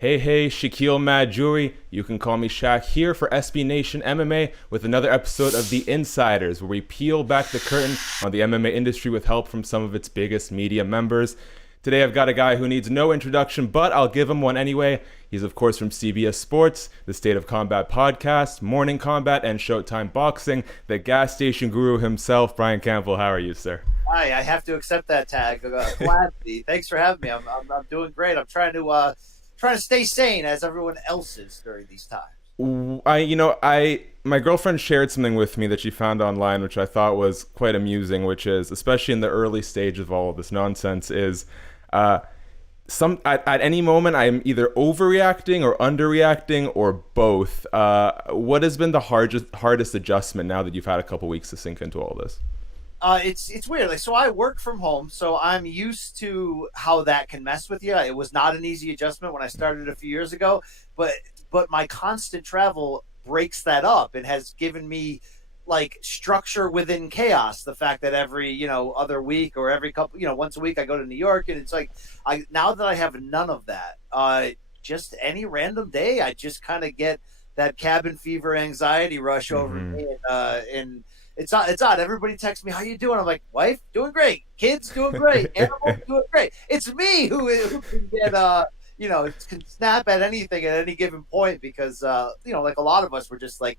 Hey, Shakiel Mahjouri. You can call me Shaq here for SB Nation MMA with another episode of The Insiders, where we peel back the curtain on the MMA industry with help from some of its biggest media members. Today I've got a guy who needs no introduction, but I'll give him one anyway. He's of course from CBS Sports, the State of Combat podcast, Morning Combat, and Showtime Boxing, the gas station guru himself. Brian Campbell, how are you, sir? Hi, I have to accept that tag. Gladly. Thanks for having me. I'm doing great. I'm trying to stay sane as everyone else is during these times. My girlfriend shared something with me that she found online, which I thought was quite amusing, which is, especially in the early stage of all of this nonsense, is at any moment I'm either overreacting or underreacting or both. What has been the hardest adjustment now that you've had a couple weeks to sink into all this? It's weird. So I work from home, so I'm used to how that can mess with you. It was not an easy adjustment when I started a few years ago, but my constant travel breaks that up and has given me like structure within chaos. The fact that every other week or every couple once a week I go to New York, and it's like now that I have none of that, just any random day I just kind of get that cabin fever anxiety rush over me, and It's odd. Everybody texts me, "How you doing?" I'm like, "Wife, doing great. Kids, doing great. Animals, doing great." It's me who can get can snap at anything at any given point because like a lot of us were just like,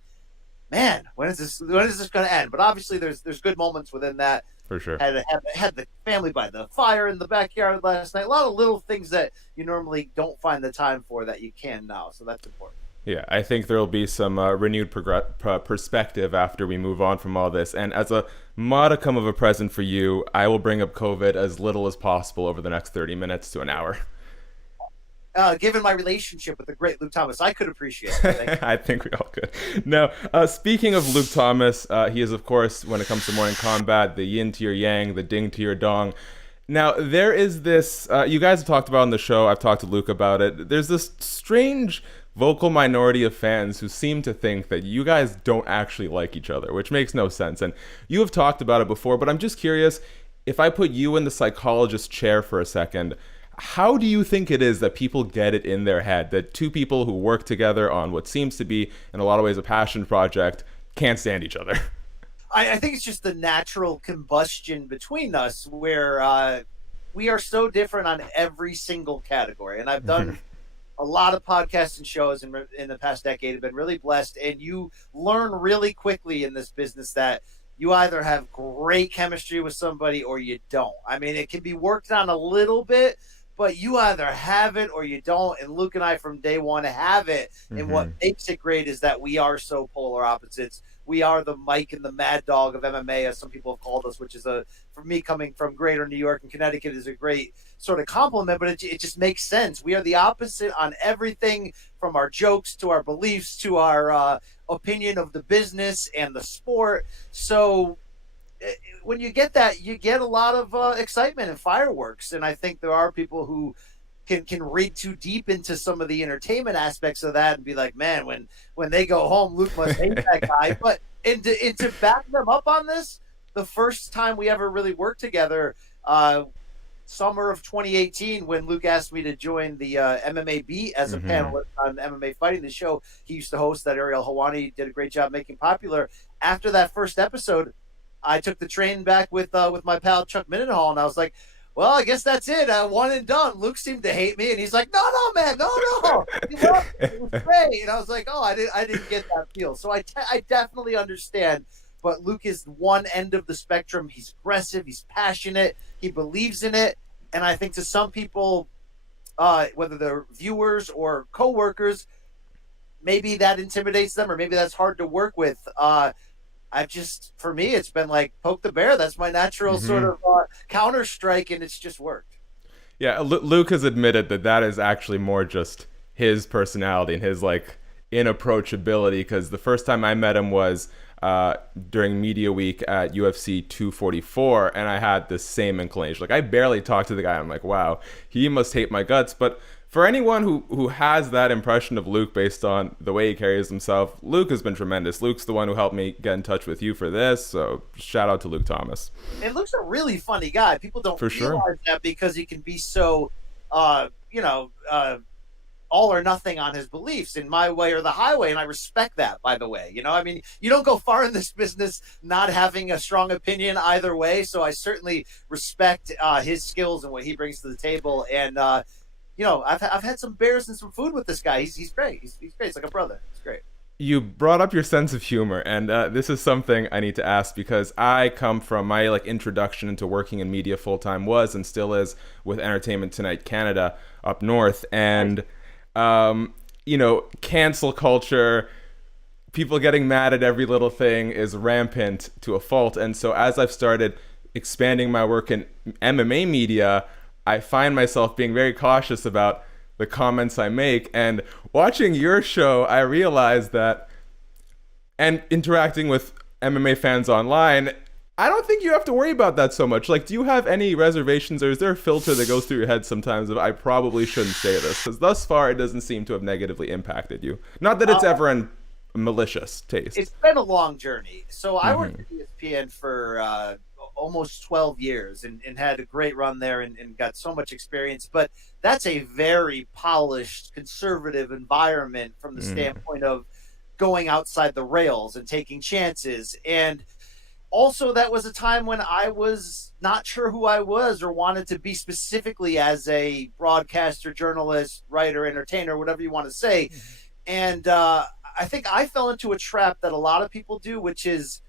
"Man, when is this going to end?" But obviously, there's good moments within that. For sure. Had the family by the fire in the backyard last night. A lot of little things that you normally don't find the time for that you can now. So that's important. Yeah, I think there will be some renewed perspective after we move on from all this. And as a modicum of a present for you, I will bring up COVID as little as possible over the next 30 minutes to an hour. Given my relationship with the great Luke Thomas, I could appreciate it. I think we all could. Now, speaking of Luke Thomas, he is, of course, when it comes to Morning Combat, the yin to your yang, the ding to your dong. Now, there is this, you guys have talked about on the show, I've talked to Luke about it, there's this strange vocal minority of fans who seem to think that you guys don't actually like each other, which makes no sense. And you have talked about it before, but I'm just curious, if I put you in the psychologist chair for a second, how do you think it is that people get it in their head that two people who work together on what seems to be, in a lot of ways, a passion project can't stand each other? I think it's just the natural combustion between us where we are so different on every single category. And I've done a lot of podcasts and shows in the past decade. I've been really blessed, and you learn really quickly in this business that you either have great chemistry with somebody or you don't. I mean, it can be worked on a little bit, but you either have it or you don't. And Luke and I from day one have it. And what makes it great is that we are so polar opposites. We are the Mike and the Mad Dog of MMA, as some people have called us, which is for me, coming from greater New York and Connecticut, is a great sort of compliment, but it just makes sense. We are the opposite on everything, from our jokes to our beliefs to our opinion of the business and the sport. So when you get that, you get a lot of excitement and fireworks. And I think there are people who can read too deep into some of the entertainment aspects of that and be like, man, when they go home, Luke must hate that guy. But and to back them up on this, the first time we ever really worked together, summer of 2018, when Luke asked me to join the MMA Beat as a panelist on MMA Fighting, the show he used to host that Ariel Helwani did a great job making popular. After that first episode, I took the train back with my pal Chuck Mindenhall, and I was like, well, I guess that's it. One and done. Luke seemed to hate me, and he's like, no, man, no. He loved it. It was great. And I was like, oh, I didn't get that feel. So I definitely understand. But Luke is one end of the spectrum. He's aggressive. He's passionate. He believes in it. And I think to some people, whether they're viewers or coworkers, maybe that intimidates them, or maybe that's hard to work with. For me, it's been like poke the bear. That's my natural sort of counter strike, and it's just worked. Yeah, Luke has admitted that is actually more just his personality and his like inapproachability. Because the first time I met him was during Media Week at UFC 244, and I had the same inclination. Like, I barely talked to the guy. I'm like, wow, he must hate my guts. But for anyone who has that impression of Luke based on the way he carries himself, Luke has been tremendous. Luke's the one who helped me get in touch with you for this, so shout out to Luke Thomas. And Luke's a really funny guy. People don't realize that because he can be so, all or nothing on his beliefs, in my way or the highway, and I respect that, by the way. I mean, you don't go far in this business not having a strong opinion either way, so I certainly respect his skills and what he brings to the table. And I've had some beers and some food with this guy. He's great. He's great. He's like a brother. He's great. You brought up your sense of humor, and this is something I need to ask, because I come from my introduction into working in media full time was and still is with Entertainment Tonight Canada up north, and cancel culture, people getting mad at every little thing is rampant to a fault. And so as I've started expanding my work in MMA media, I find myself being very cautious about the comments I make. And watching your show, I realized that, and interacting with MMA fans online, I don't think you have to worry about that so much. Do you have any reservations, or is there a filter that goes through your head sometimes of, I probably shouldn't say this? Because thus far, it doesn't seem to have negatively impacted you. Not that it's ever in malicious taste. It's been a long journey. So I worked at ESPN for almost 12 years and had a great run there and got so much experience. But that's a very polished, conservative environment from the standpoint of going outside the rails and taking chances. And also, that was a time when I was not sure who I was or wanted to be specifically as a broadcaster, journalist, writer, entertainer, whatever you want to say. And I think I fell into a trap that a lot of people do, which is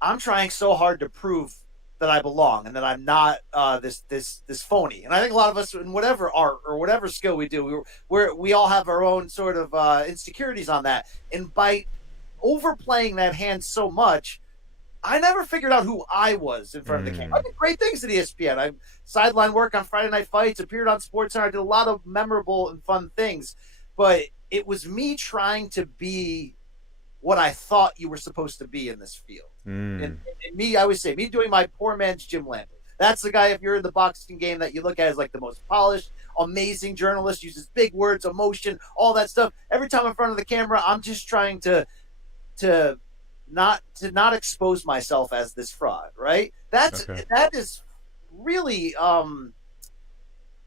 I'm trying so hard to prove that I belong and that I'm not this phony. And I think a lot of us, in whatever art or whatever skill we do, we all have our own sort of insecurities on that. And by overplaying that hand so much, I never figured out who I was in front of the camera. I did great things at ESPN. I sideline work on Friday Night Fights, appeared on SportsCenter. I did a lot of memorable and fun things. But it was me trying to be what I thought you were supposed to be in this field. And me, I always say, me doing my poor man's Jim Lambert. That's the guy, if you're in the boxing game, that you look at as the most polished, amazing journalist, uses big words, emotion, all that stuff. Every time in front of the camera, I'm just trying to not expose myself as this fraud, right? That is really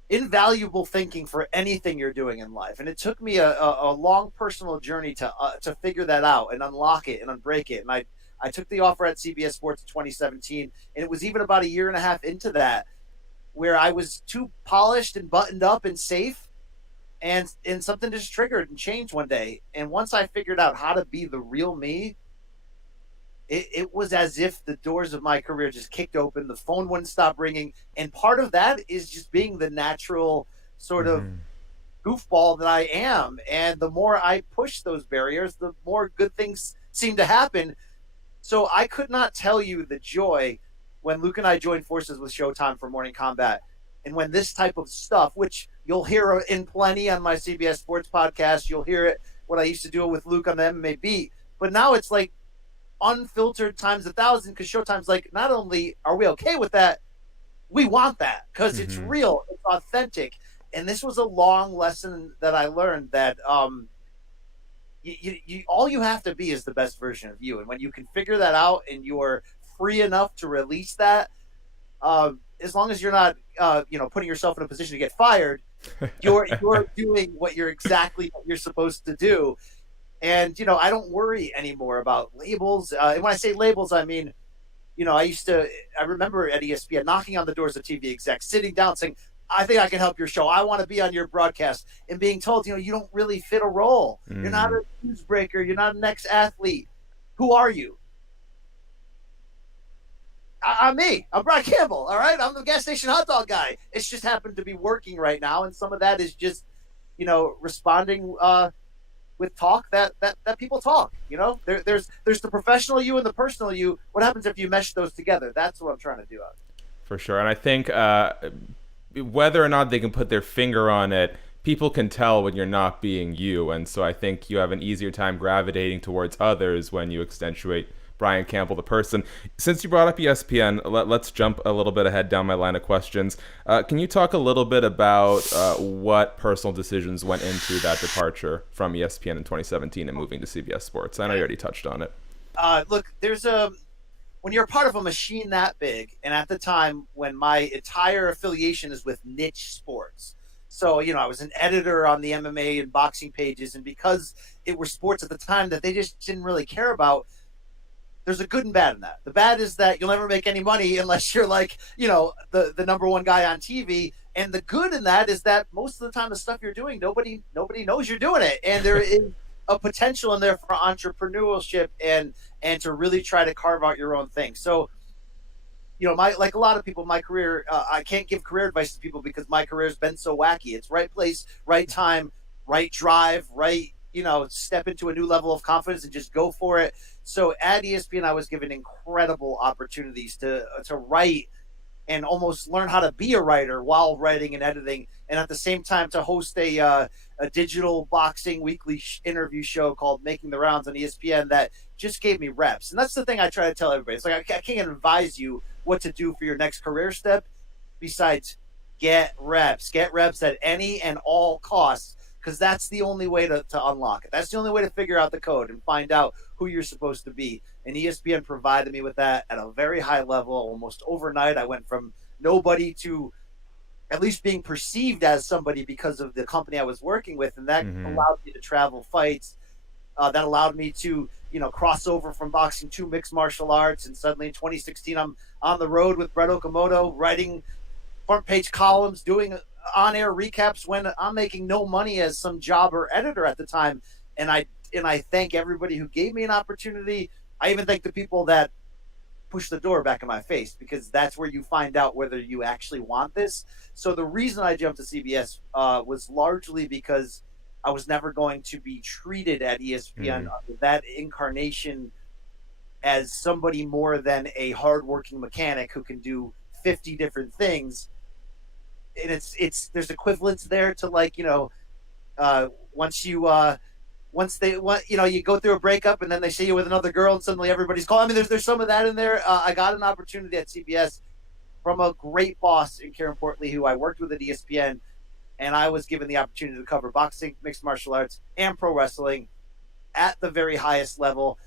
invaluable thinking for anything you're doing in life. And it took me a long personal journey to figure that out and unlock it and unbreak it. And I took the offer at CBS Sports in 2017, and it was even about a year and a half into that where I was too polished and buttoned up and safe, and something just triggered and changed one day. And once I figured out how to be the real me, it was as if the doors of my career just kicked open. The phone wouldn't stop ringing. And part of that is just being the natural sort of goofball that I am. And the more I push those barriers, the more good things seem to happen. So I could not tell you the joy when Luke and I joined forces with Showtime for Morning Kombat. And when this type of stuff, which you'll hear in plenty on my CBS Sports podcast, you'll hear it when I used to do it with Luke on the MMA Beat. But now it's unfiltered times 1,000, because Showtime's not only are we okay with that, we want that because it's real, it's authentic. And this was a long lesson that I learned, that you all you have to be is the best version of you. And when you can figure that out and you're free enough to release that, as long as you're not putting yourself in a position to get fired, you're doing what you're supposed to do. And, I don't worry anymore about labels. And when I say labels, I mean, I remember at ESPN knocking on the doors of TV execs, sitting down saying, I think I can help your show. I want to be on your broadcast, and being told, you don't really fit a role. You're not a newsbreaker. You're not an ex-athlete. Who are you? I'm me. I'm Brian Campbell. All right. I'm the gas station hot dog guy. It's just happened to be working right now. And some of that is just, responding, with talk that people talk. There's the professional you and the personal you. What happens if you mesh those together? That's what I'm trying to do. For sure. And I think whether or not they can put their finger on it, people can tell when you're not being you. And so I think you have an easier time gravitating towards others when you accentuate Brian Campbell, the person. Since you brought up ESPN, let's jump a little bit ahead down my line of questions. Can you talk a little bit about what personal decisions went into that departure from ESPN in 2017 and moving to CBS Sports? I know you already touched on it. Look, when you're a part of a machine that big, and at the time when my entire affiliation is with niche sports, So, I was an editor on the MMA and boxing pages, and because it were sports at the time that they just didn't really care about, there's a good and bad in that. The bad is that you'll never make any money unless you're like, the number one guy on TV. And the good in that is that most of the time the stuff you're doing, nobody knows you're doing it. And there is a potential in there for entrepreneurship and to really try to carve out your own thing. So, my like a lot of people, my career, I can't give career advice to people because my career has been so wacky. It's right place, right time, right drive, right, step into a new level of confidence and just go for it. So at ESPN, I was given incredible opportunities to write and almost learn how to be a writer while writing and editing, and at the same time to host a digital boxing weekly interview show called Making the Rounds on ESPN that just gave me reps. And that's the thing I try to tell everybody. It's like I can't advise you what to do for your next career step besides get reps at any and all costs, because that's the only way to unlock it. That's the only way to figure out the code and find out who you're supposed to be. And ESPN provided me with that at a very high level. Almost overnight, I went from nobody to at least being perceived as somebody because of the company I was working with. And that allowed me to travel fights. That allowed me to, cross over from boxing to mixed martial arts. And suddenly in 2016, I'm on the road with Brett Okamoto, writing front page columns, doing on-air recaps when I'm making no money as some jobber editor at the time. And I thank everybody who gave me an opportunity. I even thank the people that pushed the door back in my face, because that's where you find out whether you actually want this. So the reason I jumped to CBS was largely because I was never going to be treated at ESPN under that incarnation as somebody more than a hardworking mechanic who can do 50 different things. And it's there's equivalence there to, like, once you go through a breakup and then they see you with another girl and suddenly everybody's calling. I mean, there's some of that in there. I got an opportunity at CBS from a great boss in Karen Portley, who I worked with at ESPN, and I was given the opportunity to cover boxing, mixed martial arts, and pro wrestling at the very highest level.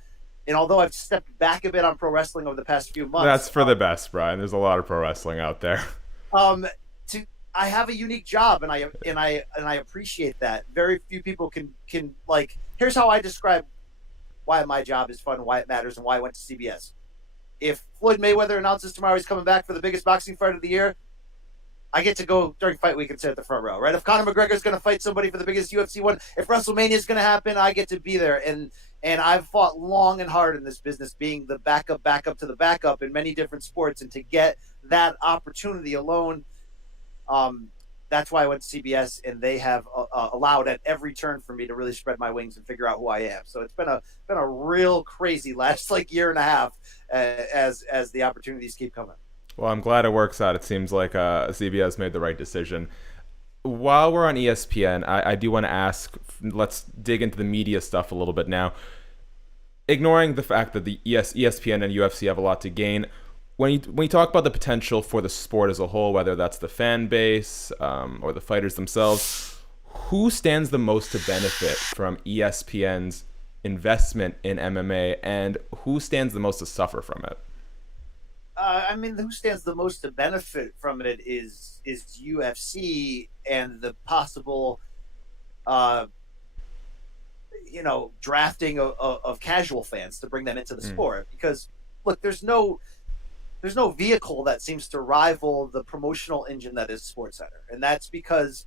And although I've stepped back a bit on pro wrestling over the past few months, that's for the best, Brian. There's a lot of pro wrestling out there. I have a unique job, and I appreciate that. Very few people can like. Here's how I describe why my job is fun, why it matters, and why I went to CBS. If Floyd Mayweather announces tomorrow he's coming back for the biggest boxing fight of the year, I get to go during fight week and sit at the front row, right? If Conor McGregor is going to fight somebody for the biggest UFC one, if WrestleMania is going to happen, I get to be there. And I've fought long and hard in this business, being the backup to the backup in many different sports, and to get that opportunity alone. That's why I went to CBS, and they have allowed at every turn for me to really spread my wings and figure out who I am. So it's been a real crazy last year and a half as the opportunities keep coming. Well, I'm glad it works out. It seems like CBS made the right decision. While we're on ESPN, I do want to ask, let's dig into the media stuff a little bit now. Ignoring the fact that the ESPN and UFC have a lot to gain, when you talk about the potential for the sport as a whole, whether that's the fan base or the fighters themselves, who stands the most to benefit from ESPN's investment in MMA, and who stands the most to suffer from it? Who stands the most to benefit from it is UFC and the possible, drafting of casual fans to bring them into the sport. Because look, there's no vehicle that seems to rival the promotional engine that is SportsCenter, and that's because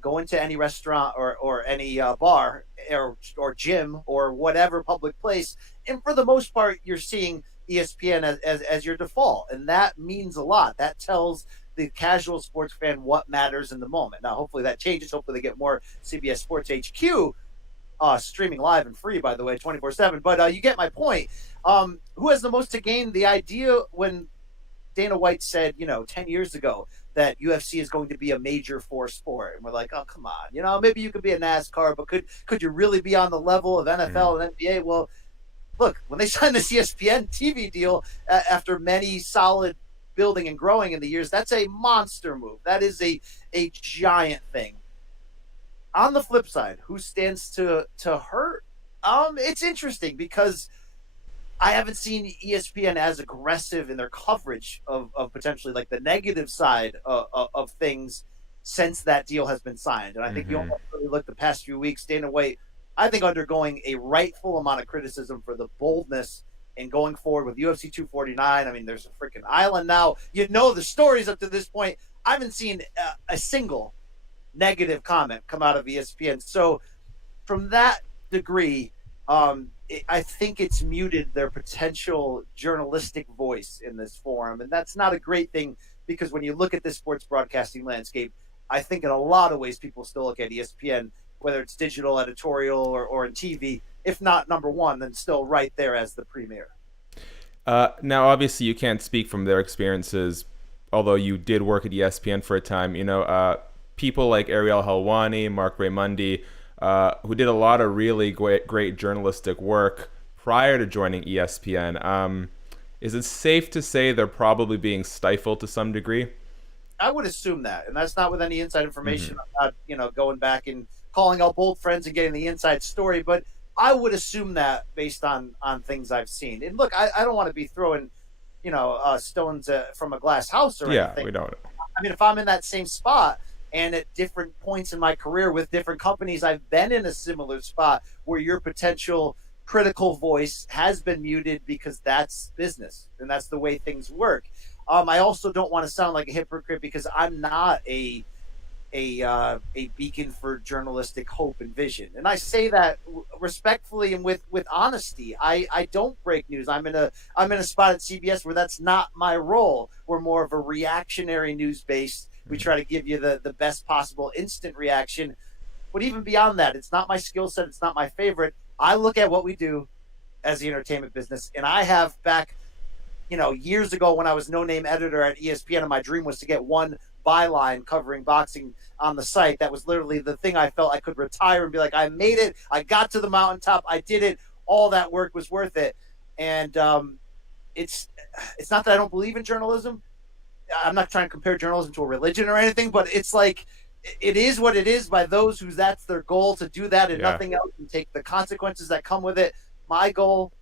go into any restaurant or any bar or gym or whatever public place, and for the most part, you're seeing ESPN as your default, and that means a lot. That tells the casual sports fan what matters in the moment. Now, hopefully that changes. Hopefully they get more CBS Sports HQ streaming live and free, by the way, 24/7. But you get my point. Who has the most to gain? The idea when Dana White said, 10 years ago that UFC is going to be a major force sport, and we're like, oh, come on, maybe you could be a NASCAR, but could you really be on the level of NFL and NBA? Well, look, when they signed this ESPN TV deal after many solid building and growing in the years, that's a monster move. That is a giant thing. On the flip side, who stands to hurt? It's interesting because I haven't seen ESPN as aggressive in their coverage of potentially like the negative side of things since that deal has been signed. And I think you Mm-hmm. almost really look the past few weeks, Dana White, I think, undergoing a rightful amount of criticism for the boldness in going forward with UFC 249. I mean, there's a freaking island now. You know the stories up to this point. I haven't seen a single negative comment come out of ESPN. So from that degree, I think it's muted their potential journalistic voice in this forum. And that's not a great thing, because when you look at this sports broadcasting landscape, I think in a lot of ways people still look at ESPN, whether it's digital, editorial, or in TV, if not number one, then still right there as the premier. Now, obviously, you can't speak from their experiences, although you did work at ESPN for a time. People like Ariel Helwani, Mark Raymundi, who did a lot of really great journalistic work prior to joining ESPN. Is it safe to say they're probably being stifled to some degree? I would assume that, and that's not with any inside information. Mm-hmm. I'm not, going back and calling out old friends and getting the inside story, but I would assume that based on things I've seen. And look, I don't want to be throwing, stones from a glass house or anything. Yeah, we don't. I mean, if I'm in that same spot and at different points in my career with different companies, I've been in a similar spot where your potential critical voice has been muted because that's business and that's the way things work. I also don't want to sound like a hypocrite, because I'm not a beacon for journalistic hope and vision, and I say that respectfully and with honesty. I don't break news. I'm in a spot at CBS where that's not my role. We're more of a reactionary news base. We try to give you the best possible instant reaction, but even beyond that, it's not my skill set. It's not my favorite. I look at what we do as the entertainment business, and I have back, years ago when I was no-name editor at ESPN, and my dream was to get one byline covering boxing on the site. That was literally the thing I felt I could retire and be like, I made it. I got to the mountaintop. I did it. All that work was worth it. And it's not that I don't believe in journalism. I'm not trying to compare journalism to a religion or anything, but it's like, it is what it is by those who that's their goal, to do that and nothing else, and take the consequences that come with it. My goal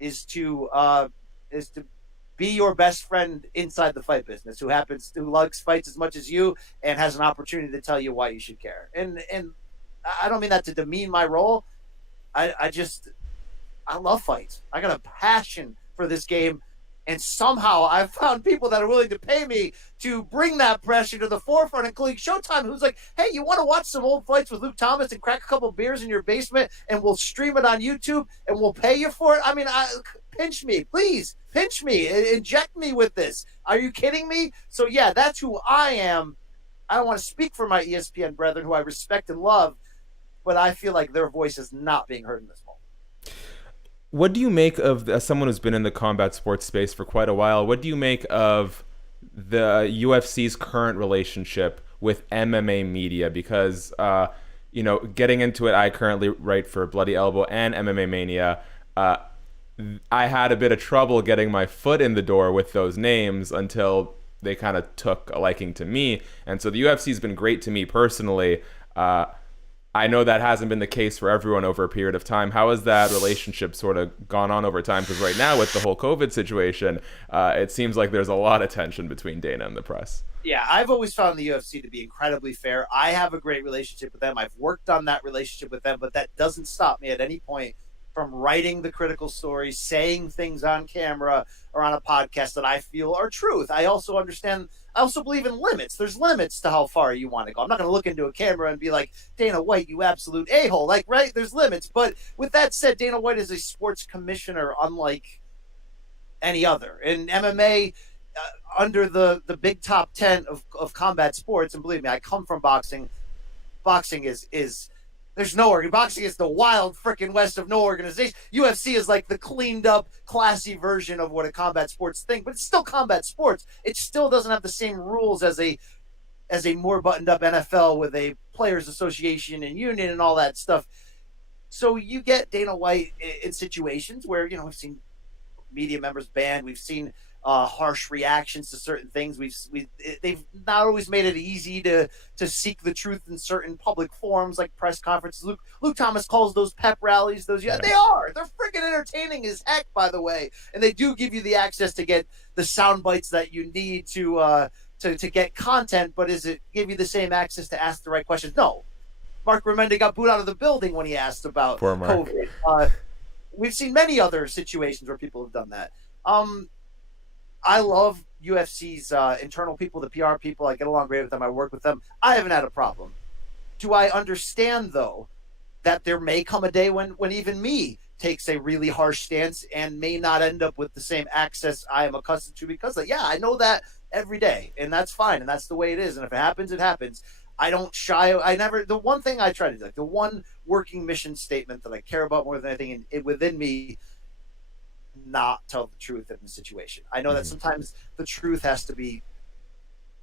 is to be your best friend inside the fight business, who likes fights as much as you and has an opportunity to tell you why you should care. And I don't mean that to demean my role. I love fights. I got a passion for this game, and somehow I've found people that are willing to pay me to bring that pressure to the forefront, including Showtime, who's like, hey, you want to watch some old fights with Luke Thomas and crack a couple beers in your basement, and we'll stream it on YouTube and we'll pay you for it? I mean, pinch me, please. Pinch me. Inject me with this. Are you kidding me? So, yeah, that's who I am. I don't want to speak for my ESPN brethren, who I respect and love, but I feel like their voice is not being heard in this moment. What do you make of, as someone who's been in the combat sports space for quite a while, what do you make of the UFC's current relationship with MMA Media? Because, getting into it, I currently write for Bloody Elbow and MMA Mania. I had a bit of trouble getting my foot in the door with those names until they kind of took a liking to me. And so the UFC's been great to me personally. I know that hasn't been the case for everyone over a period of time. How has that relationship sort of gone on over time? Because right now, with the whole COVID situation, it seems like there's a lot of tension between Dana and the press. Yeah, I've always found the UFC to be incredibly fair. I have a great relationship with them. I've worked on that relationship with them, but that doesn't stop me at any point from writing the critical stories, saying things on camera or on a podcast that I feel are truth. I also believe in limits. There's limits to how far you want to go. I'm not going to look into a camera and be like, Dana White, you absolute a-hole. Like, right? There's limits. But with that said, Dana White is a sports commissioner unlike any other. In MMA, under the big top 10 of combat sports, and believe me, I come from boxing. Boxing is there's no organ. Boxing is the wild freaking west of no organization. UFC is like the cleaned up, classy version of what a combat sports thing, but it's still combat sports. It still doesn't have the same rules as a more buttoned up NFL with a players association and union and all that stuff. So you get Dana White in situations where, we've seen media members banned. We've seen harsh reactions to certain things. They've not always made it easy to seek the truth in certain public forums like press conferences. Luke Thomas calls those pep rallies. They're freaking entertaining as heck, by the way, and they do give you the access to get the sound bites that you need to to get content, but is it give you the same access to ask the right questions? No. Mark Remende got booed out of the building when he asked about Poor Mark. COVID. We've seen many other situations where people have done that. I love UFC's internal people, the PR people. I get along great with them. I work with them. I haven't had a problem. Do I understand, though, that there may come a day when even me takes a really harsh stance and may not end up with the same access I am accustomed to because of, yeah, I know that every day, and that's fine, and that's the way it is. And if it happens, it happens. I don't shy. I never. The one thing I try to do, like the one working mission statement that I care about more than anything within me, not tell the truth in the situation. I know that sometimes the truth has to be,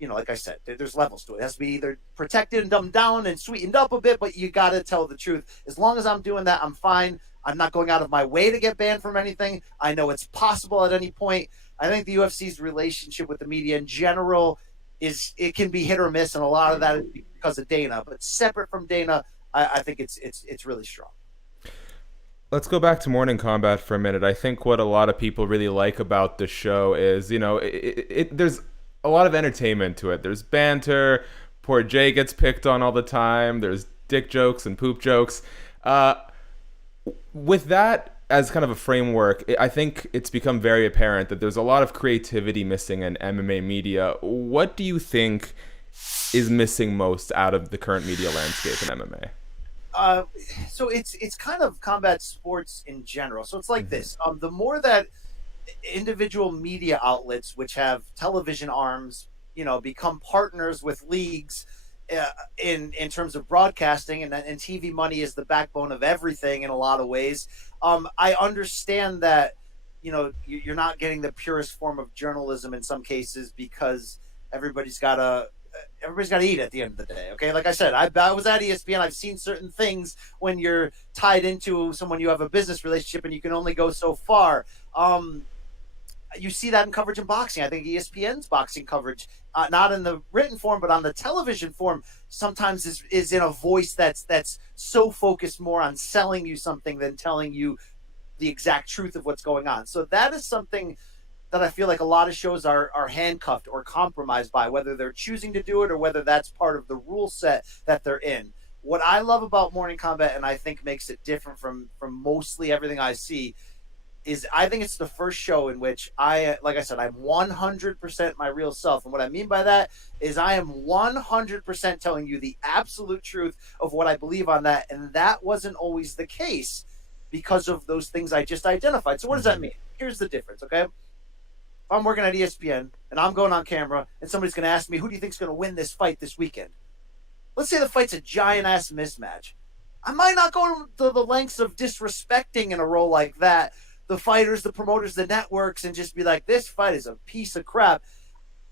like I said, there's levels to it. It has to be either protected and dumbed down and sweetened up a bit, but you got to tell the truth. As long as I'm doing that, I'm fine. I'm not going out of my way to get banned from anything. I know it's possible at any point. I think the UFC's relationship with the media in general it can be hit or miss, and a lot of that is because of Dana. But separate from Dana, I think it's really strong. Let's go back to Morning Kombat for a minute. I think what a lot of people really like about the show is, there's a lot of entertainment to it. There's banter. Poor Jay gets picked on all the time. There's dick jokes and poop jokes. With that as kind of a framework, I think it's become very apparent that there's a lot of creativity missing in MMA media. What do you think is missing most out of the current media landscape in MMA? So it's kind of combat sports in general. So it's like this. The more that individual media outlets, which have television arms, become partners with leagues in terms of broadcasting, and TV money is the backbone of everything in a lot of ways. I understand that, you're not getting the purest form of journalism in some cases because everybody's got to eat at the end of the day. Okay. Like I said, I was at ESPN. I've seen certain things when you're tied into someone you have a business relationship and you can only go so far. You see that in coverage in boxing. I think ESPN's boxing coverage, not in the written form, but on the television form, sometimes is in a voice that's so focused more on selling you something than telling you the exact truth of what's going on. So that is something that I feel like a lot of shows are handcuffed or compromised by, whether they're choosing to do it or whether that's part of the rule set that they're in. What I love about Morning Kombat, and I think makes it different from mostly everything I see, is I think it's the first show in which like I said, I'm 100% my real self. And what I mean by that is I am 100% telling you the absolute truth of what I believe on that. And that wasn't always the case because of those things I just identified. So what does that mean? Here's the difference, okay? If I'm working at ESPN and I'm going on camera and somebody's going to ask me, who do you think's going to win this fight this weekend? Let's say the fight's a giant-ass mismatch. I might not go to the lengths of disrespecting in a role like that the fighters, the promoters, the networks, and just be like, this fight is a piece of crap.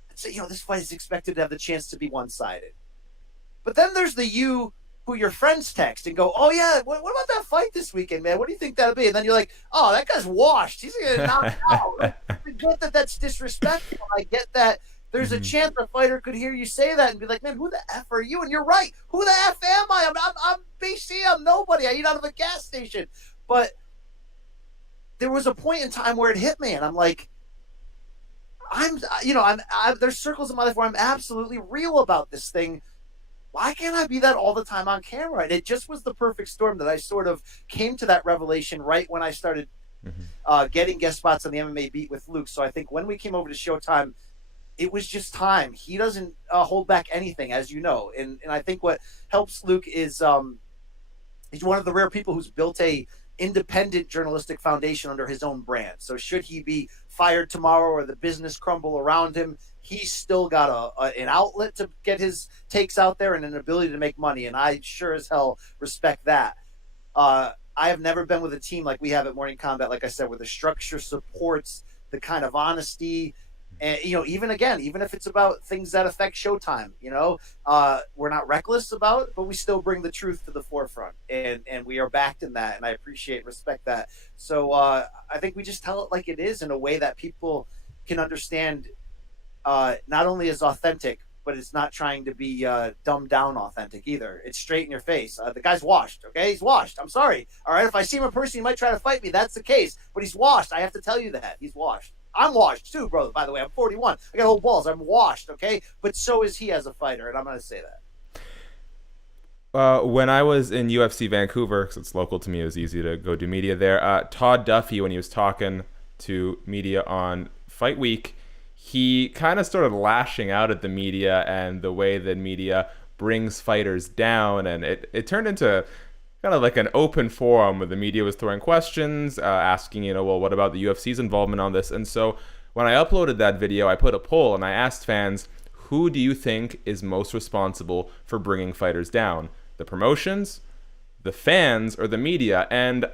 And say, this fight is expected to have the chance to be one-sided. But then there's the you who your friends text and go, oh, yeah, what about that fight this weekend, man? What do you think that'll be? And then you're like, oh, that guy's washed. He's going to knock out. I get that that's disrespectful. I get that there's a chance a fighter could hear you say that and be like, man, who the F are you? And you're right. Who the F am I? I'm BC. I'm nobody. I eat out of a gas station. But there was a point in time where it hit me, and I'm like, there's circles in my life where I'm absolutely real about this thing. Why can't I be that all the time on camera? And it just was the perfect storm that I sort of came to that revelation right when I started getting guest spots on the MMA Beat with Luke. So I think when we came over to Showtime, it was just time. He doesn't hold back anything, as you know. And I think what helps Luke is he's one of the rare people who's built a independent journalistic foundation under his own brand. So should he be fired tomorrow or the business crumble around him, he's still got an outlet to get his takes out there and an ability to make money. And I sure as hell respect that. I have never been with a team like we have at Morning Kombat, like I said, where the structure supports the kind of honesty. And, even if it's about things that affect Showtime, we're not reckless about it, but we still bring the truth to the forefront, and we are backed in that. And I respect that. So I think we just tell it like it is in a way that people can understand, not only as authentic, but it's not trying to be dumbed down authentic either. It's straight in your face. The guy's washed. Okay. He's washed. I'm sorry. All right. If I see him in person, he might try to fight me. That's the case, but he's washed. I have to tell you that he's washed. I'm washed too, brother. By the way, I'm 41. I got old balls. I'm washed, okay? But so is he as a fighter, and I'm going to say that. When I was in UFC Vancouver, because it's local to me, it was easy to go do media there. Todd Duffy, when he was talking to media on Fight Week, he kind of started lashing out at the media and the way that media brings fighters down, and it turned into kind of like an open forum where the media was throwing questions, asking, well, what about the UFC's involvement on this? And so when I uploaded that video, I put a poll and I asked fans, who do you think is most responsible for bringing fighters down? The promotions, the fans, or the media? And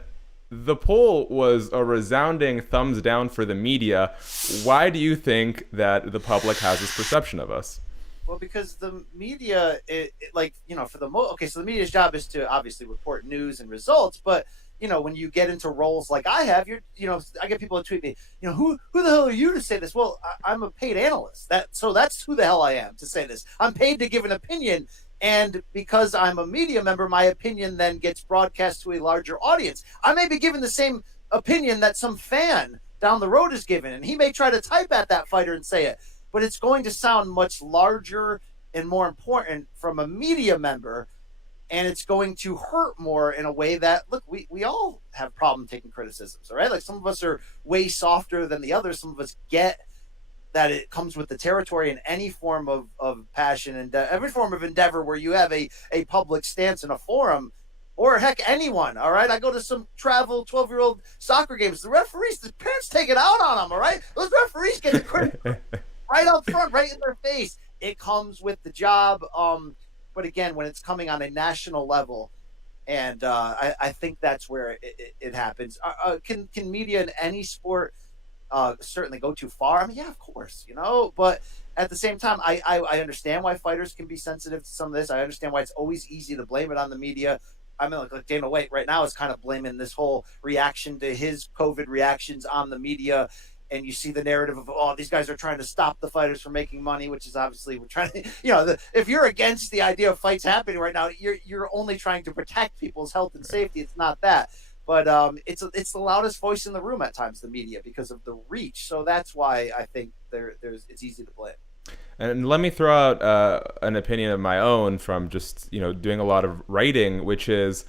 the poll was a resounding thumbs down for the media. Why do you think that the public has this perception of us? Well, because the media, for so the media's job is to obviously report news and results, but when you get into roles like I have, I get people to tweet me, who the hell are you to say this? Well, I'm a paid analyst. So that's who the hell I am to say this. I'm paid to give an opinion. And because I'm a media member, my opinion then gets broadcast to a larger audience. I may be given the same opinion that some fan down the road is given, and he may try to type at that fighter and say it, but it's going to sound much larger and more important from a media member, and it's going to hurt more in a way that, look, we all have problem taking criticisms, all right? Like, some of us are way softer than the others. Some of us get that it comes with the territory in any form of passion and every form of endeavor where you have a public stance in a forum, or heck, anyone, all right? I go to some travel 12-year-old soccer games. The referees, the parents take it out on them, all right? Those referees get the credit right up front, right in their face. It comes with the job. But again, when it's coming on a national level, and I think that's where it happens. Can media in any sport certainly go too far? I mean, yeah, of course, but at the same time, I understand why fighters can be sensitive to some of this. I understand why it's always easy to blame it on the media. I mean, like Dana White right now is kind of blaming this whole reaction to his COVID reactions on the media. And you see the narrative of, these guys are trying to stop the fighters from making money, which is obviously we're trying to, if you're against the idea of fights happening right now, you're only trying to protect people's health and safety. It's not that. But it's the loudest voice in the room at times, the media, because of the reach. So that's why I think it's easy to blame. And let me throw out an opinion of my own from just doing a lot of writing, which is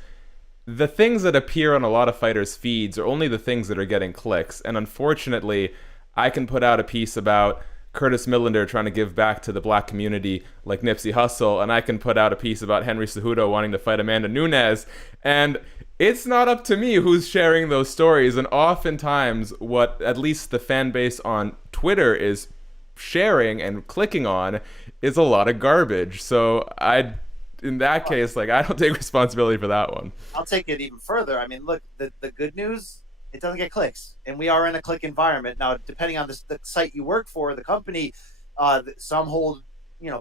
the things that appear on a lot of fighters' feeds are only the things that are getting clicks. And unfortunately, I can put out a piece about Curtis Millender trying to give back to the black community like Nipsey Hussle, and I can put out a piece about Henry Cejudo wanting to fight Amanda Nunes, and it's not up to me who's sharing those stories. And oftentimes what at least the fan base on Twitter is sharing and clicking on is a lot of garbage. So in that case, I don't take responsibility for that one. I'll take it even further. I mean, look, the good news, it doesn't get clicks, and we are in a click environment now. Depending on the site you work for, the company, some hold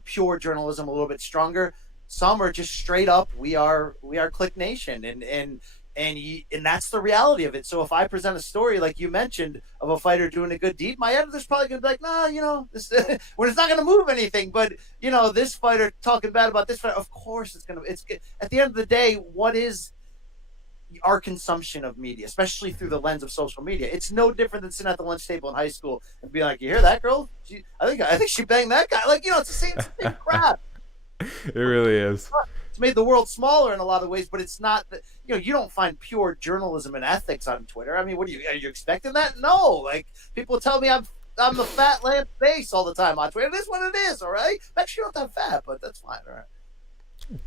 pure journalism a little bit stronger. Some are just straight up, we are Click Nation, and that's the reality of it. So if I present a story like you mentioned of a fighter doing a good deed, my editor's probably gonna be like, nah, this well, it's not gonna move anything. But this fighter talking bad about this fighter, of course it's at the end of the day, what is our consumption of media, especially through the lens of social media? It's no different than sitting at the lunch table in high school and being like, you hear that girl? I think she banged that guy. It's the same crap. It really is. It's made the world smaller in a lot of ways, but it's not that, you don't find pure journalism and ethics on Twitter. I mean, are you expecting that? No. People tell me I'm the fat lamp face all the time on Twitter. It is what it is, all right? Actually, you're not that fat, but that's fine, all right?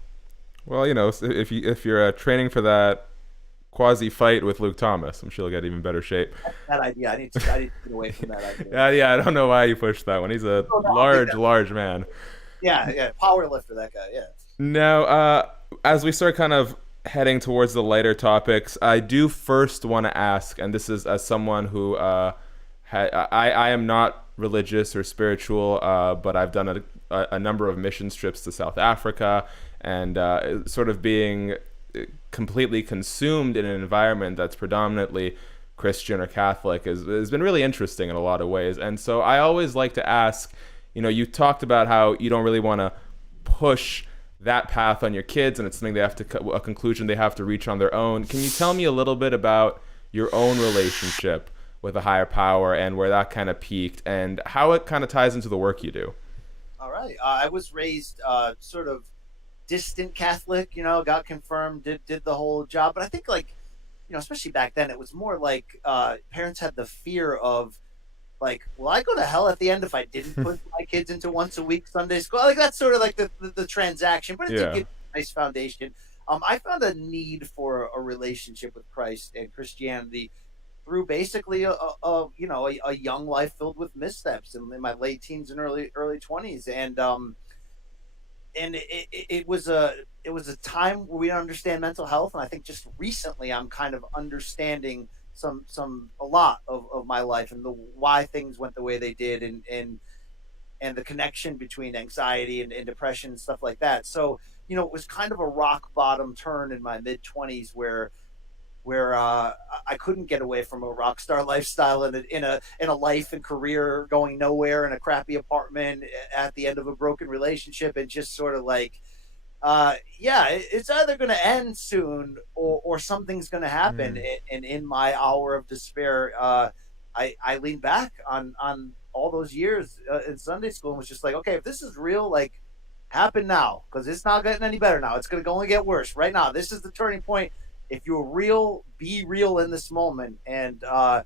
Well, if you're training for that quasi fight with Luke Thomas, I'm sure he'll get even better shape. That idea, I need to get away from that idea. Yeah, I don't know why you pushed that one. He's a large man. Yeah, power lifter, that guy, yeah. Now, as we start kind of heading towards the lighter topics, I do first want to ask, and this is as someone who I am not religious or spiritual, but I've done a number of mission trips to South Africa, and sort of being completely consumed in an environment that's predominantly Christian or Catholic has been really interesting in a lot of ways. And so I always like to ask, you talked about how you don't really want to push that path on your kids, and it's something a conclusion they have to reach on their own. Can you tell me a little bit about your own relationship with a higher power, and where that kind of peaked, and how it kind of ties into the work you do. All right. I was raised sort of distant Catholic, got confirmed, did the whole job. But I think like, especially back then, it was more like parents had the fear of like, will I go to hell at the end if I didn't put my kids into once a week Sunday school? Like that's sort of like the transaction, but it did Yeah. give a nice foundation. I found a need for a relationship with Christ and Christianity through basically a young life filled with missteps in my late teens and early 20s, and it was a time where we didn't understand mental health, and I think just recently I'm kind of understanding a lot of my life and the why things went the way they did, and the connection between anxiety and depression and stuff like that. So it was kind of a rock bottom turn in my mid 20s where I couldn't get away from a rock star lifestyle in a life and career going nowhere in a crappy apartment at the end of a broken relationship, and just sort of like it's either going to end soon or something's going to happen. And in my hour of despair, I leaned back on all those years in Sunday school and was just like, okay, if this is real, like, happen now, because it's not getting any better now. It's going to only get worse right now. This is the turning point. If you're real, be real in this moment. And I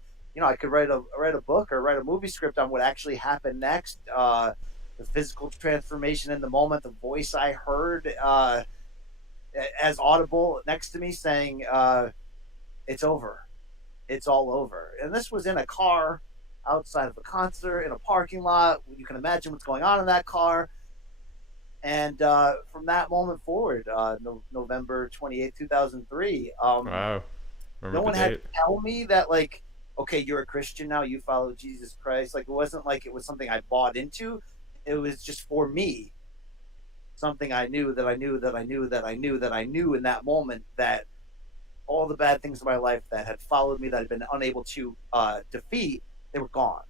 could write a book or write a movie script on what actually happened next. The physical transformation in the moment, the voice I heard as audible next to me saying, "It's over, it's all over." And this was in a car outside of a concert in a parking lot. You can imagine what's going on in that car. And from that moment forward, November 28th, 2003, Wow. no one had to tell me that, like, okay, you're a Christian now, you follow Jesus Christ. Like, it wasn't like it was something I bought into. It was just for me, something I knew that I knew that I knew that I knew that I knew in that moment, that all the bad things in my life that had followed me, that I'd been unable to defeat, they were gone.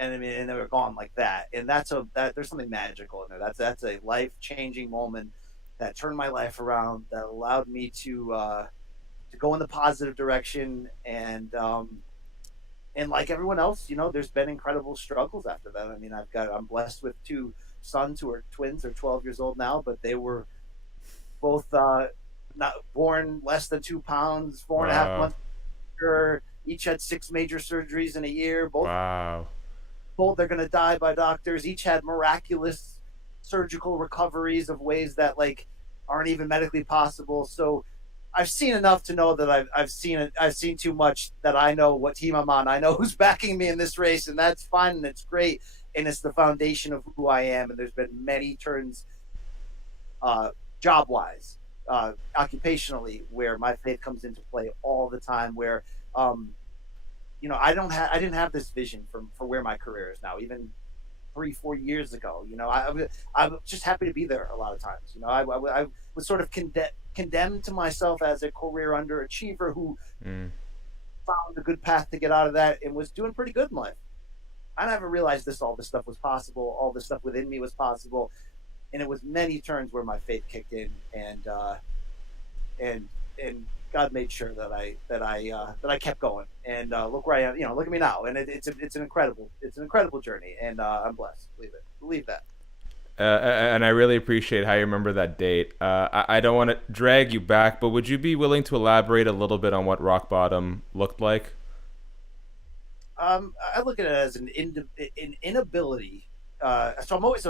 And I mean, and they were gone like that. And there's something magical in there. That's a life changing moment that turned my life around, that allowed me to go in the positive direction. And like everyone else, there's been incredible struggles after that. I mean, I'm blessed with two sons who are twins. They're 12 years old now, but they were both not born less than 2 pounds, 4.5 months. Each had 6 major surgeries in a year. Both told they're going to die by doctors. Each had miraculous surgical recoveries of ways that like aren't even medically possible. So I've seen enough to know that I've seen too much, that I know what team I'm on. I know who's backing me in this race, and that's fine and it's great, and it's the foundation of who I am. And there's been many turns, job wise, occupationally, where my faith comes into play all the time. Where I didn't have this vision for where my career is now, even 3-4 years ago. I'm just happy to be there a lot of times. I was sort of condemned to myself as a career underachiever who found a good path to get out of that and was doing pretty good in life. I never realized all this stuff was possible. All this stuff within me was possible. And it was many turns where my faith kicked in, and God made sure that I kept going. And look where I am. Look at me now. And it's an incredible journey. And I'm blessed. Believe that. And I really appreciate how you remember that date. I don't want to drag you back, but would you be willing to elaborate a little bit on what rock bottom looked like? I look at it as an inability. So I'm always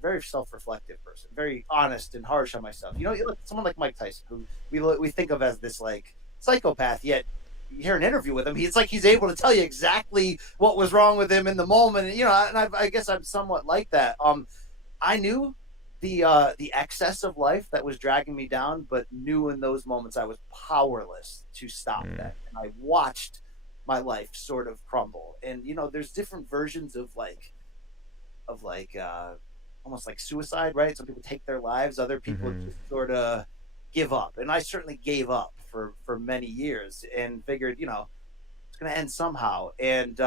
very self-reflective person, very honest and harsh on myself. You look at someone like Mike Tyson, who we think of as this like psychopath, yet you hear an interview with him, it's like he's able to tell you exactly what was wrong with him in the moment. And I guess I'm somewhat like that. I knew the excess of life that was dragging me down, but knew in those moments I was powerless to stop that. And I watched my life sort of crumble. And there's different versions of almost like suicide, right? Some people take their lives, other people just sort of give up. And I certainly gave up for many years and figured, it's going to end somehow. And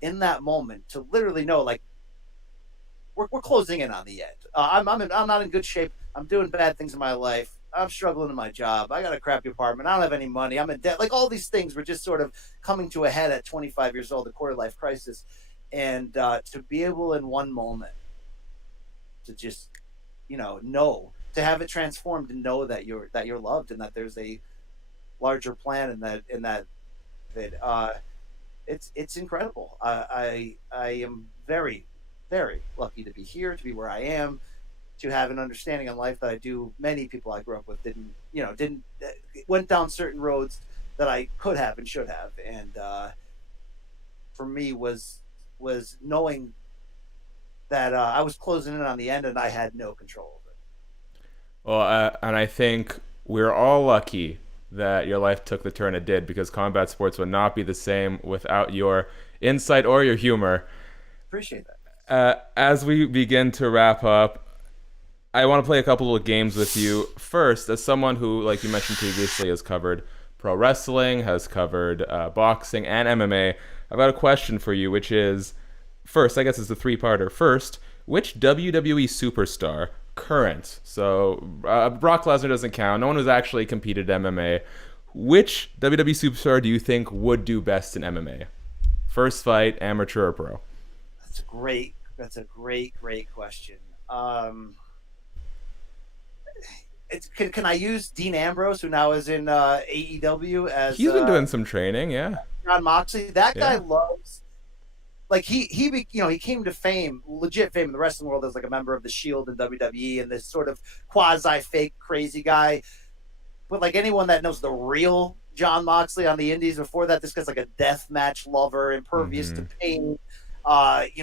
in that moment, to literally know, like, we're closing in on the end. I'm not in good shape. I'm doing bad things in my life. I'm struggling in my job. I got a crappy apartment. I don't have any money. I'm in debt. Like all these things were just sort of coming to a head at 25 years old, a quarter life crisis. And to be able in one moment to just, know, to have it transformed and know that you're loved and that there's a larger plan and that it's incredible. I am very, very lucky to be here, to be where I am, to have an understanding on life that I do. Many people I grew up with didn't went down certain roads that I could have and should have, and for me was knowing that I was closing in on the end and I had no control over it. Well, and I think we're all lucky that your life took the turn it did, because combat sports would not be the same without your insight or your humor. Appreciate that. As we begin to wrap up, I want to play a couple of games with you. First, as someone who, like you mentioned previously, has covered pro wrestling, has covered boxing and MMA, I've got a question for you, which is, first, I guess it's a three-parter. First, which WWE superstar, current, so Brock Lesnar doesn't count, no one who's actually competed in MMA, which WWE superstar do you think would do best in MMA? First fight, amateur or pro? That's a great question. Can I use Dean Ambrose, who now is in AEW, as He's been doing some training, yeah. John Moxley? That guy Yeah. loves. Like he came to fame, legit fame in the wrestling world as like a member of the Shield in WWE and this sort of quasi fake crazy guy. But like anyone that knows the real John Moxley on the Indies before that, this guy's like a death match lover, impervious to pain.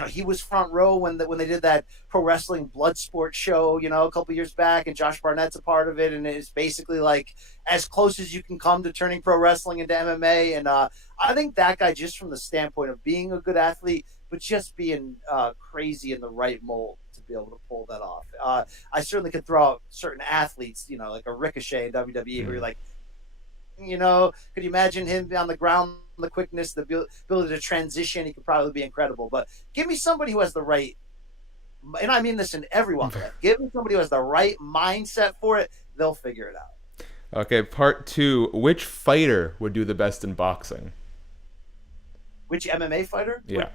He was front row when they did that pro wrestling blood sport show, a couple years back, and Josh Barnett's a part of it, and it's basically like as close as you can come to turning pro wrestling into MMA. And I think that guy, just from the standpoint of being a good athlete, but just being crazy in the right mold to be able to pull that off. I certainly could throw out certain athletes, like a Ricochet in WWE, where you're like, could you imagine him on the ground, the quickness, the ability to transition? He could probably be incredible. But give me somebody who has the right, and I mean this in every walk of life, give me somebody who has the right mindset for it. They'll figure it out. Okay, part two. Which fighter would do the best in boxing? Which MMA fighter? Yeah.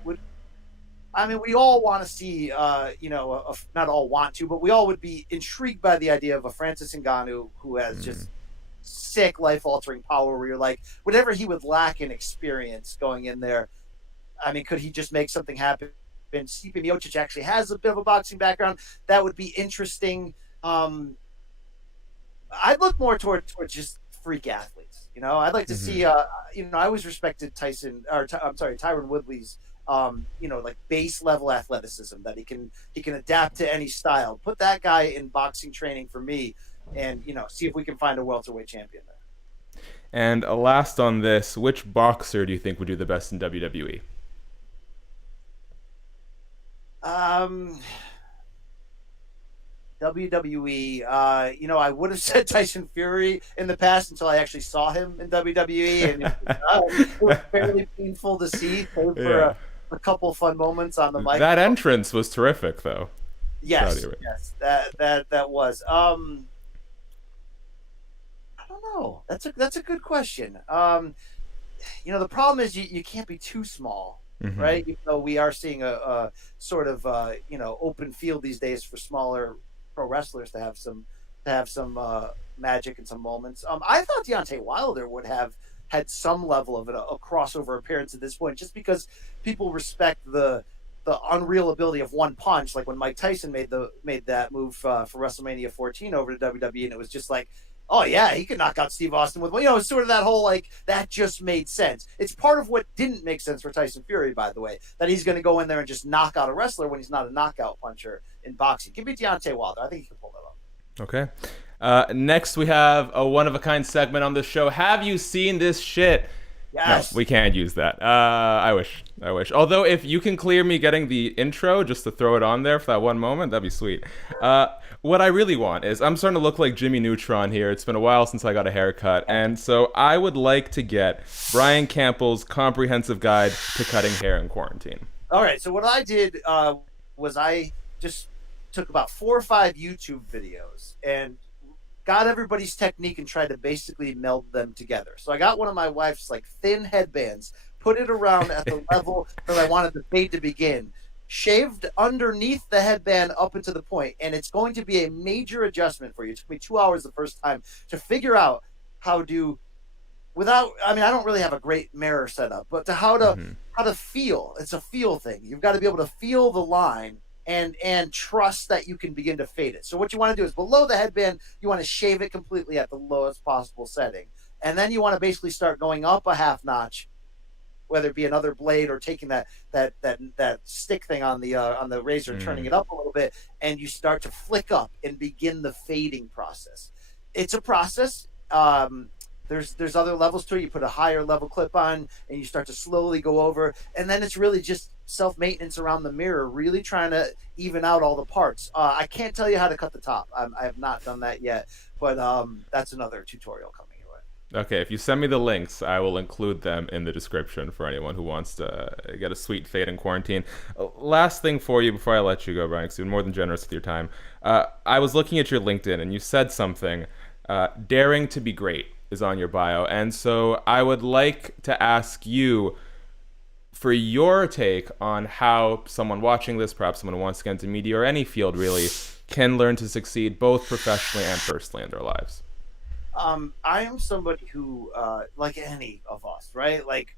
I mean, we all want to see, not all want to, but we all would be intrigued by the idea of a Francis Ngannou who has just sick life-altering power, where you're like, whatever he would lack in experience going in there, I mean, could he just make something happen? And Stipe Miocic actually has a bit of a boxing background. That would be interesting. I'd look more toward just freak athletes. I'd like to see. I always respected Tyron Woodley's. Like base level athleticism, that he can adapt to any style. Put that guy in boxing training for me, and see if we can find a welterweight champion there. And last on this, which boxer do you think would do the best in WWE? WWE, I would have said Tyson Fury in the past until I actually saw him in WWE, and it was fairly painful to see. For a couple of fun moments on the mic. That entrance was terrific, though. Yes, that was. I don't know. That's a good question. The problem is you can't be too small, right? Even though we are seeing a sort of open field these days for smaller pro wrestlers to have some magic and some moments. I thought Deontay Wilder would have had some level of a crossover appearance at this point, just because people respect the unreal ability of one punch. Like when Mike Tyson made that move for WrestleMania 14 over to WWE, and it was just like, oh yeah, he could knock out Steve Austin with, it's sort of that whole, like, that just made sense. It's part of what didn't make sense for Tyson Fury, by the way, that he's going to go in there and just knock out a wrestler when he's not a knockout puncher in boxing. Give me Deontay Wilder. I think he can pull that off. Okay. Next, we have a one-of-a-kind segment on the show. Have you seen this shit? Yes. No, we can't use that. I wish. Although, if you can clear me getting the intro just to throw it on there for that one moment, that'd be sweet. What I really want is, I'm starting to look like Jimmy Neutron here. It's been a while since I got a haircut. And so I would like to get Brian Campbell's comprehensive guide to cutting hair in quarantine. All right. So what I did was I just took about 4 or 5 YouTube videos and got everybody's technique and tried to basically meld them together. So I got one of my wife's like thin headbands, put it around at the level that I wanted the fade to begin, shaved underneath the headband up into the point, and it's going to be a major adjustment for you. It took me 2 hours the first time to figure out how to, without, I mean, I don't really have a great mirror set up, but to how to feel. It's a feel thing. You've got to be able to feel the line and trust that you can begin to fade it. So what you want to do is below the headband, you want to shave it completely at the lowest possible setting. And then you want to basically start going up a half notch, whether it be another blade or taking that stick thing on the razor, turning it up a little bit, and you start to flick up and begin the fading process. It's a process. There's other levels to it. You put a higher level clip on and you start to slowly go over, and then it's really just self-maintenance around the mirror, really trying to even out all the parts. I can't tell you how to cut the top. I have not done that yet, but that's another tutorial coming your way. Okay, if you send me the links, I will include them in the description for anyone who wants to get a sweet fade in quarantine. Last thing for you before I let you go, Brian, because you're more than generous with your time. I was looking at your LinkedIn and you said something, daring to be great is on your bio. And so I would like to ask you for your take on how someone watching this, perhaps someone who wants to get into media or any field really, can learn to succeed both professionally and personally in their lives. I am somebody who, like any of us, right? Like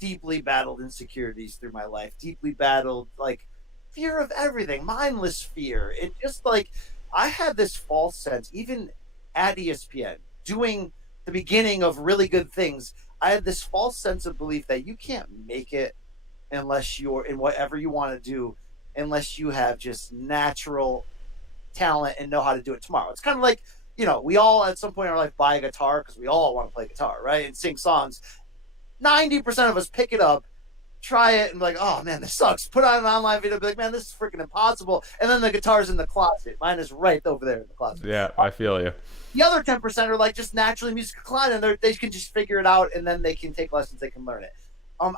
deeply battled insecurities through my life, deeply battled like fear of everything, mindless fear. It just like, I had this false sense, even at ESPN, doing the beginning of really good things. I had this false sense of belief that you can't make it unless you're in whatever you want to do, unless you have just natural talent and know how to do it tomorrow. It's kind of like, we all at some point in our life buy a guitar because we all want to play guitar, right? And sing songs. 90% of us pick it up, try it, and be like, oh man, this sucks. Put on an online video, be like, man, this is freaking impossible. And then the guitar's in the closet. Mine is right over there in the closet. Yeah, I feel you. The other 10% are like just naturally musical inclined, and they can just figure it out, and then they can take lessons, they can learn it.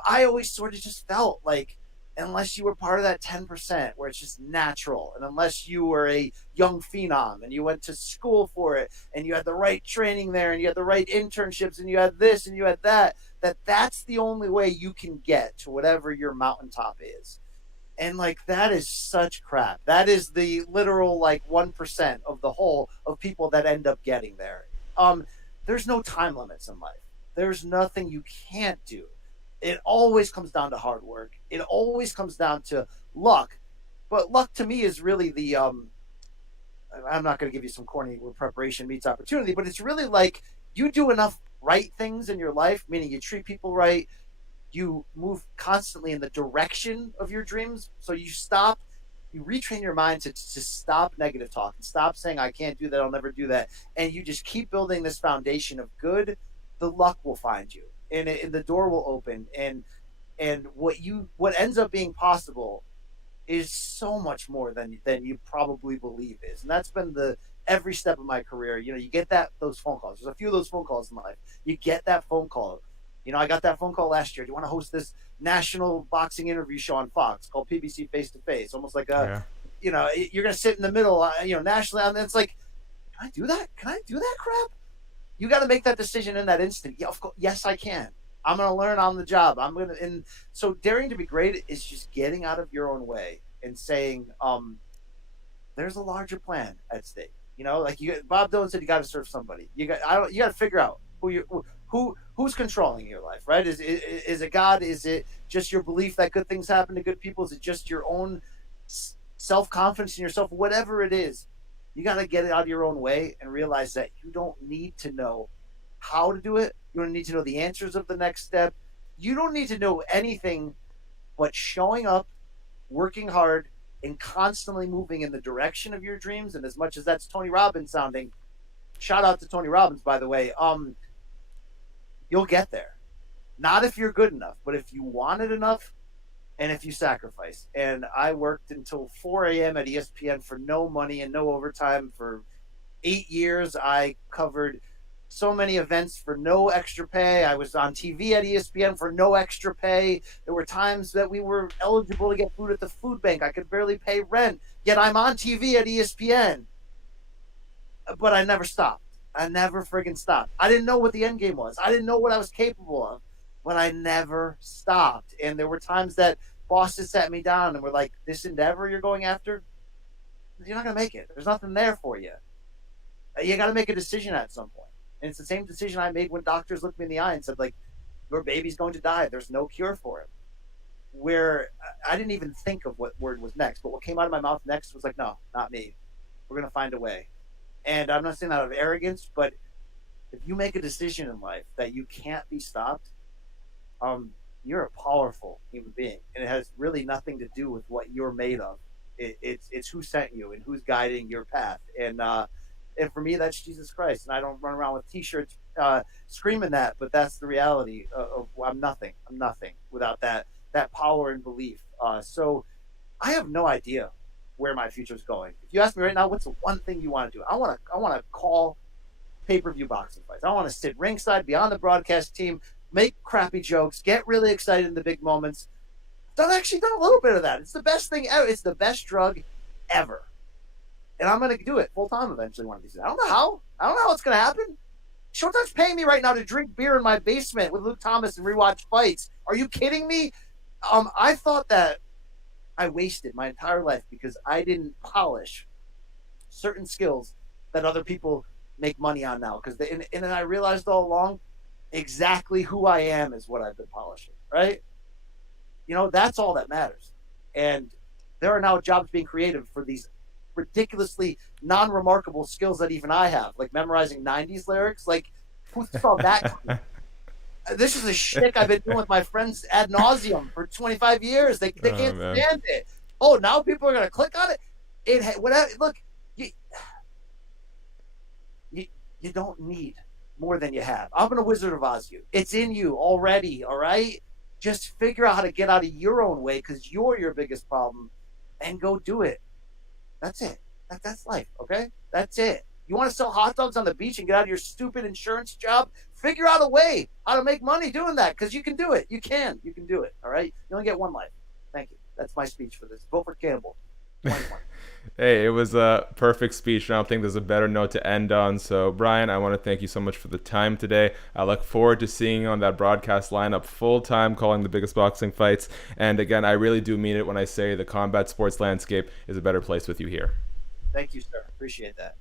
I always sort of just felt like, unless you were part of that 10% where it's just natural, and unless you were a young phenom and you went to school for it and you had the right training there and you had the right internships and you had this and you had that's the only way you can get to whatever your mountaintop is. And like, that is such crap. That is the literal like 1% of the whole of people that end up getting there. There's no time limits in life. There's nothing you can't do. It always comes down to hard work. It always comes down to luck. But luck to me is really the, I'm not going to give you some corny where preparation meets opportunity, but it's really like you do enough right things in your life, meaning you treat people right, you move constantly in the direction of your dreams. So you retrain your mind to stop negative talk and stop saying, I can't do that, I'll never do that. And you just keep building this foundation of good. The luck will find you. And the door will open, and what ends up being possible is so much more than you probably believe is. And that's been every step of my career. You get those phone calls. There's a few of those phone calls in life. You get that phone call. I got that phone call last year. Do you want to host this national boxing interview show on Fox called PBC Face to Face? Almost like you're going to sit in the middle, nationally. And it's like, can I do that? Can I do that crap? You got to make that decision in that instant. Yeah, of course. Yes, I can. I'm going to learn on the job. And so daring to be great is just getting out of your own way and saying, there's a larger plan at stake. Like Bob Dylan said, you got to serve somebody. You got to figure out who's controlling your life, right? Is it God? Is it just your belief that good things happen to good people? Is it just your own self-confidence in yourself? Whatever it is, you got to get it out of your own way and realize that you don't need to know how to do it. You don't need to know the answers of the next step. You don't need to know anything but showing up, working hard, and constantly moving in the direction of your dreams. And as much as that's Tony Robbins sounding, shout out to Tony Robbins, by the way, you'll get there. Not if you're good enough, but if you want it enough and if you sacrifice. And I worked until 4 a.m. at ESPN for no money and no overtime for 8 years. I covered so many events for no extra pay. I was on TV at ESPN for no extra pay. There were times that we were eligible to get food at the food bank. I could barely pay rent, yet I'm on TV at ESPN. But I never stopped. I never friggin' stopped. I didn't know what the end game was. I didn't know what I was capable of, but I never stopped. And there were times that bosses sat me down and were like, "This endeavor you're going after, you're not gonna make it. There's nothing there for you. You got to make a decision at some point." And it's the same decision I made when doctors looked me in the eye and said, like, "Your baby's going to die. There's no cure for it." Where I didn't even think of what word was next, but what came out of my mouth next was like, "No, not me. We're gonna find a way." And I'm not saying that out of arrogance, but if you make a decision in life that you can't be stopped, you're a powerful human being, and it has really nothing to do with what you're made of. It's who sent you and who's guiding your path. And for me, that's Jesus Christ. And I don't run around with T-shirts screaming that, but that's the reality of I'm nothing. I'm nothing without that power and belief. So I have no idea where my future is going. If you ask me right now, what's the one thing you want to do? I want to call pay-per-view boxing fights. I want to sit ringside, be on the broadcast team, make crappy jokes, get really excited in the big moments. I've actually done a little bit of that. It's the best thing ever. It's the best drug ever. And I'm going to do it full time eventually one of these days. I don't know how. I don't know how it's going to happen. Showtime's paying me right now to drink beer in my basement with Luke Thomas and rewatch fights. Are you kidding me? I thought that I wasted my entire life because I didn't polish certain skills that other people make money on now. And then I realized all along exactly who I am is what I've been polishing, right? That's all that matters. And there are now jobs being created for these ridiculously non-remarkable skills that even I have, like memorizing 90s lyrics. Like, who saw that? This is a shtick I've been doing with my friends ad nauseum for 25 years. They can't stand it. Oh, now people are going to click on it? Whatever. Look, you don't need more than you have. I'm going to Wizard of Oz you. It's in you already, all right? Just figure out how to get out of your own way because you're your biggest problem and go do it. That's it. That's life, okay? That's it. You want to sell hot dogs on the beach and get out of your stupid insurance job? Figure out a way how to make money doing that because you can do it. You can do it, all right? You only get one life. Thank you. That's my speech for this. Vote for Campbell. 21. Hey, it was a perfect speech. I don't think there's a better note to end on. So, Brian, I want to thank you so much for the time today. I look forward to seeing you on that broadcast lineup full time, calling the biggest boxing fights. And again, I really do mean it when I say the combat sports landscape is a better place with you here. Thank you, sir. Appreciate that.